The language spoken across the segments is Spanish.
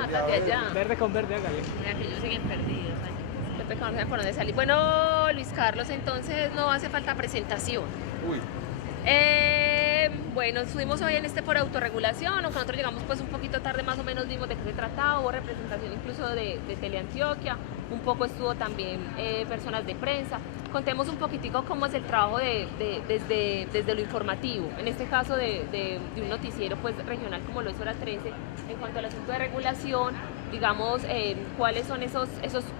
matas de allá. Verde con verde, hágale. Mira que ellos siguen perdidos. Qué pecado, no sé por dónde salí. Bueno, Luis Carlos, entonces no hace falta presentación. Uy, Bueno, estuvimos hoy en este por autorregulación, aunque nosotros llegamos pues un poquito tarde, más o menos vimos de qué se trataba, hubo representación incluso de Teleantioquia, un poco estuvo también personas de prensa. Contemos un poquitico cómo es el trabajo desde lo informativo, en este caso de un noticiero pues regional como lo es Hora 13, en cuanto al asunto de regulación, digamos, cuáles son esos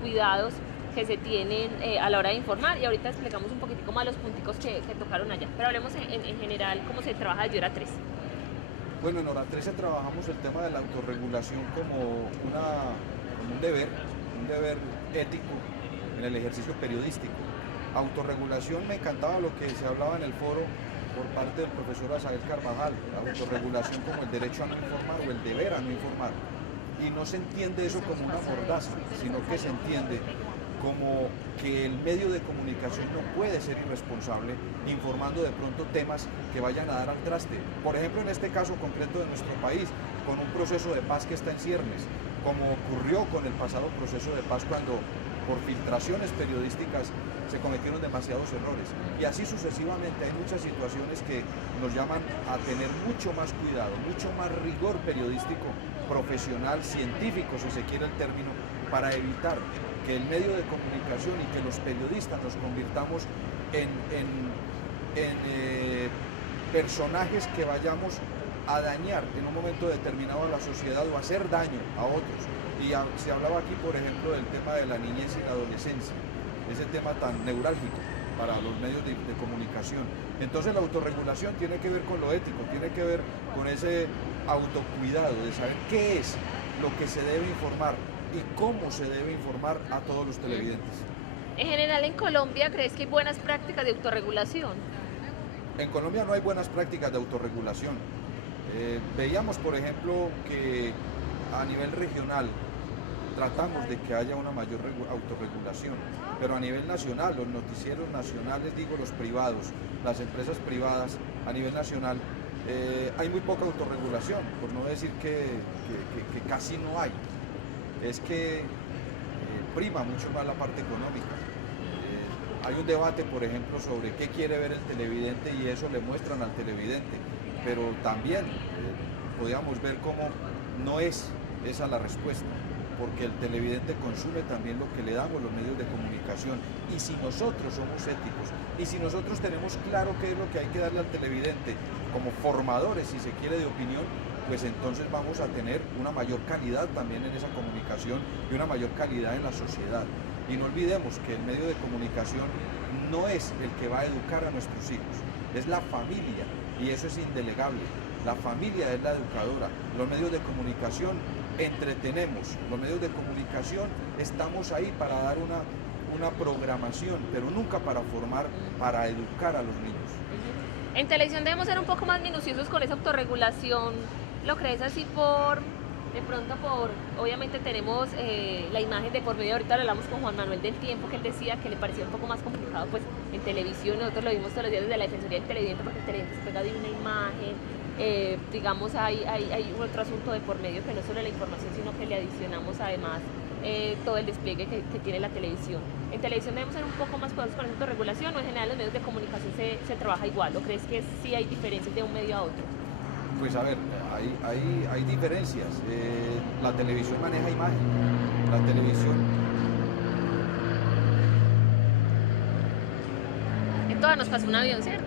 cuidados que se tienen a la hora de informar, y ahorita explicamos un poquitico más los punticos que tocaron allá, pero hablemos en general cómo se trabaja desde Hora 13. bueno, en Hora 13 trabajamos el tema de la autorregulación como un deber ético en el ejercicio periodístico. Autorregulación, me encantaba lo que se hablaba en el foro por parte del profesor Asael Carvajal, autorregulación como el derecho a no informar o el deber a no informar. Y no se entiende eso como una mordaza, sino que se entiende como que el medio de comunicación no puede ser irresponsable informando de pronto temas que vayan a dar al traste. Por ejemplo, en este caso concreto de nuestro país, con un proceso de paz que está en ciernes, como ocurrió con el pasado proceso de paz cuando por filtraciones periodísticas se cometieron demasiados errores. Y así sucesivamente hay muchas situaciones que nos llaman a tener mucho más cuidado, mucho más rigor periodístico, profesional, científico, si se quiere el término, para evitar que el medio de comunicación y que los periodistas nos convirtamos en personajes que vayamos a dañar en un momento determinado a la sociedad o hacer daño a otros. Y se hablaba aquí, por ejemplo, del tema de la niñez y la adolescencia, ese tema tan neurálgico para los medios de comunicación. Entonces la autorregulación tiene que ver con lo ético, tiene que ver con ese autocuidado de saber qué es lo que se debe informar y cómo se debe informar a todos los televidentes. En general en Colombia, ¿crees que hay buenas prácticas de autorregulación? En Colombia no hay buenas prácticas de autorregulación. Veíamos, por ejemplo, que a nivel regional tratamos de que haya una mayor autorregulación, pero a nivel nacional, los noticieros nacionales, digo los privados, las empresas privadas a nivel nacional, hay muy poca autorregulación, por no decir que casi no hay. Es que prima mucho más la parte económica. Hay un debate, por ejemplo, sobre qué quiere ver el televidente y eso le muestran al televidente, pero también podríamos ver cómo no es esa la respuesta, porque el televidente consume también lo que le damos los medios de comunicación, y si nosotros somos éticos y si nosotros tenemos claro qué es lo que hay que darle al televidente como formadores, si se quiere, de opinión, pues entonces vamos a tener una mayor calidad también en esa comunicación y una mayor calidad en la sociedad. Y no olvidemos que el medio de comunicación no es el que va a educar a nuestros hijos, es la familia, y eso es indelegable. La familia es la educadora. Los medios de comunicación entretenemos, los medios de comunicación estamos ahí para dar una programación, pero nunca para formar, para educar a los niños. En televisión debemos ser un poco más minuciosos con esa autorregulación. ¿Lo crees así de pronto obviamente tenemos la imagen de por medio? Ahorita lo hablamos con Juan Manuel del Tiempo, que él decía que le parecía un poco más complicado pues en televisión. Nosotros lo vimos todos los días desde la Defensoría del Televidente, porque el televidente se pega de una imagen. Digamos, hay otro asunto de por medio, que no solo la información, sino que le adicionamos además todo el despliegue que tiene la televisión. ¿En televisión debemos ser un poco más cuidadosos con esa autorregulación, o en general los medios de comunicación se trabaja igual? ¿O crees que sí hay diferencias de un medio a otro? Pues a ver, hay diferencias. La televisión maneja imagen, la televisión... En todas nos pasó un avión, ¿cierto?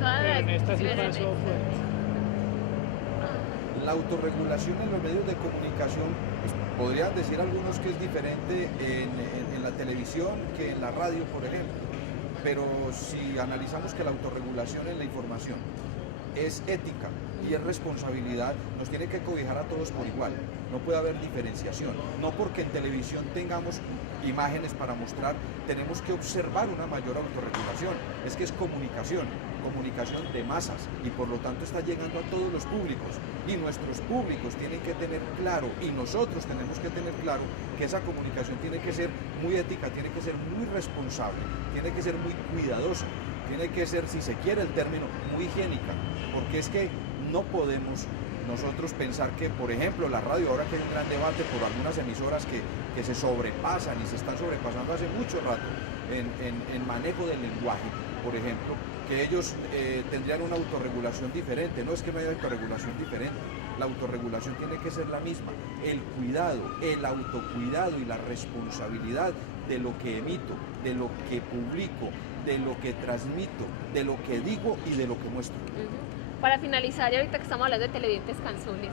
Pero en esta sí pasó fuerte. La autorregulación en los medios de comunicación, pues, podrían decir algunos que es diferente en la televisión que en la radio, por ejemplo. Pero si analizamos que la autorregulación en la información es ética y es responsabilidad, nos tiene que cobijar a todos por igual. No puede haber diferenciación. No porque en televisión tengamos imágenes para mostrar, tenemos que observar una mayor autorregulación. Es que es comunicación de masas, y por lo tanto está llegando a todos los públicos, y nuestros públicos tienen que tener claro, y nosotros tenemos que tener claro, que esa comunicación tiene que ser muy ética, tiene que ser muy responsable, tiene que ser muy cuidadosa, tiene que ser, si se quiere el término, muy higiénica, porque es que no podemos nosotros pensar que, por ejemplo, la radio, ahora que hay un gran debate por algunas emisoras que se sobrepasan y se están sobrepasando hace mucho rato en manejo del lenguaje, por ejemplo, que ellos tendrían una autorregulación diferente. No es que no haya autorregulación diferente, la autorregulación tiene que ser la misma. El cuidado, el autocuidado y la responsabilidad de lo que emito, de lo que publico, de lo que transmito, de lo que digo y de lo que muestro. Para finalizar, y ahorita que estamos hablando de televidentes canzones,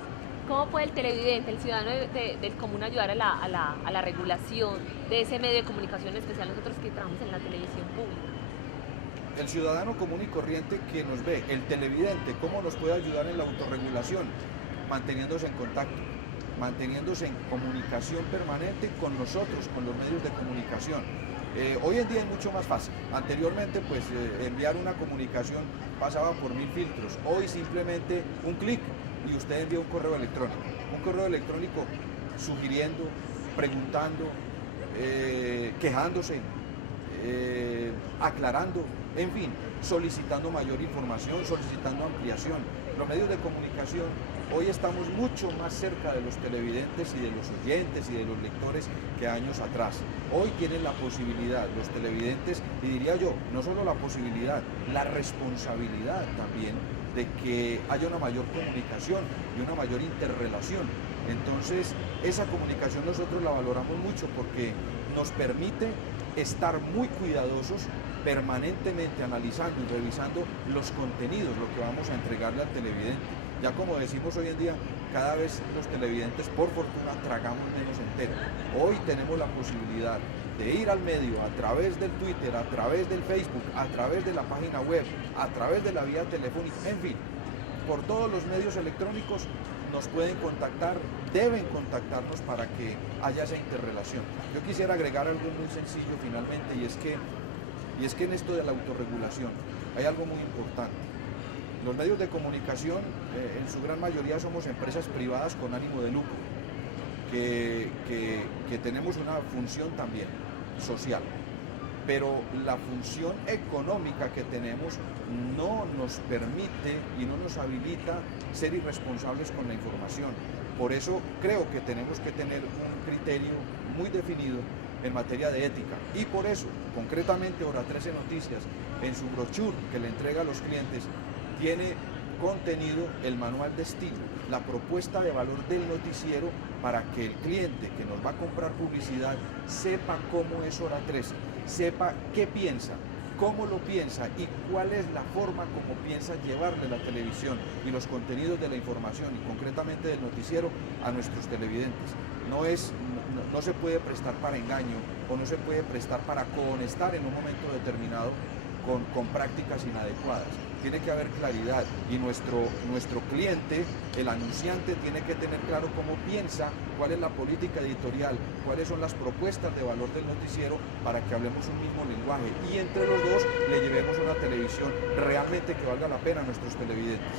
¿cómo puede el televidente, el ciudadano del común ayudar a la regulación de ese medio de comunicación, en especial nosotros que trabajamos en la televisión pública? El ciudadano común y corriente que nos ve, el televidente, ¿cómo nos puede ayudar en la autorregulación? Manteniéndose en contacto, manteniéndose en comunicación permanente con nosotros, con los medios de comunicación. Hoy en día es mucho más fácil. Anteriormente, pues enviar una comunicación pasaba por 1000 filtros. Hoy simplemente un clic y usted envía un correo electrónico. Un correo electrónico sugiriendo, preguntando, quejándose, aclarando, en fin, solicitando mayor información, solicitando ampliación. Los medios de comunicación, hoy estamos mucho más cerca de los televidentes y de los oyentes y de los lectores que años atrás. Hoy tienen la posibilidad, los televidentes, y diría yo, no solo la posibilidad, la responsabilidad también de que haya una mayor comunicación y una mayor interrelación. Entonces, esa comunicación nosotros la valoramos mucho porque nos permite estar muy cuidadosos, permanentemente analizando y revisando los contenidos, lo que vamos a entregarle al televidente. Ya como decimos hoy en día, cada vez los televidentes, por fortuna, tragamos menos entero. Hoy tenemos la posibilidad de ir al medio a través del Twitter, a través del Facebook, a través de la página web, a través de la vía telefónica, en fin, por todos los medios electrónicos nos pueden contactar, deben contactarnos para que haya esa interrelación. Yo quisiera agregar algo muy sencillo finalmente, y es que en esto de la autorregulación hay algo muy importante. Los medios de comunicación, en su gran mayoría somos empresas privadas con ánimo de lucro, que tenemos una función también social, pero la función económica que tenemos no nos permite y no nos habilita ser irresponsables con la información. Por eso creo que tenemos que tener un criterio muy definido en materia de ética, y por eso, concretamente, Hora 13 Noticias, en su brochure que le entrega a los clientes, tiene contenido el manual de estilo, la propuesta de valor del noticiero, para que el cliente que nos va a comprar publicidad sepa cómo es Hora 13, sepa qué piensa, cómo lo piensa y cuál es la forma como piensa llevarle la televisión y los contenidos de la información, y concretamente del noticiero, a nuestros televidentes. No se puede prestar para engaño, o no se puede prestar para cohonestar en un momento determinado con prácticas inadecuadas. Tiene que haber claridad, y nuestro cliente, el anunciante, tiene que tener claro cómo piensa, cuál es la política editorial, cuáles son las propuestas de valor del noticiero, para que hablemos un mismo lenguaje y entre los dos le llevemos una televisión realmente que valga la pena a nuestros televidentes.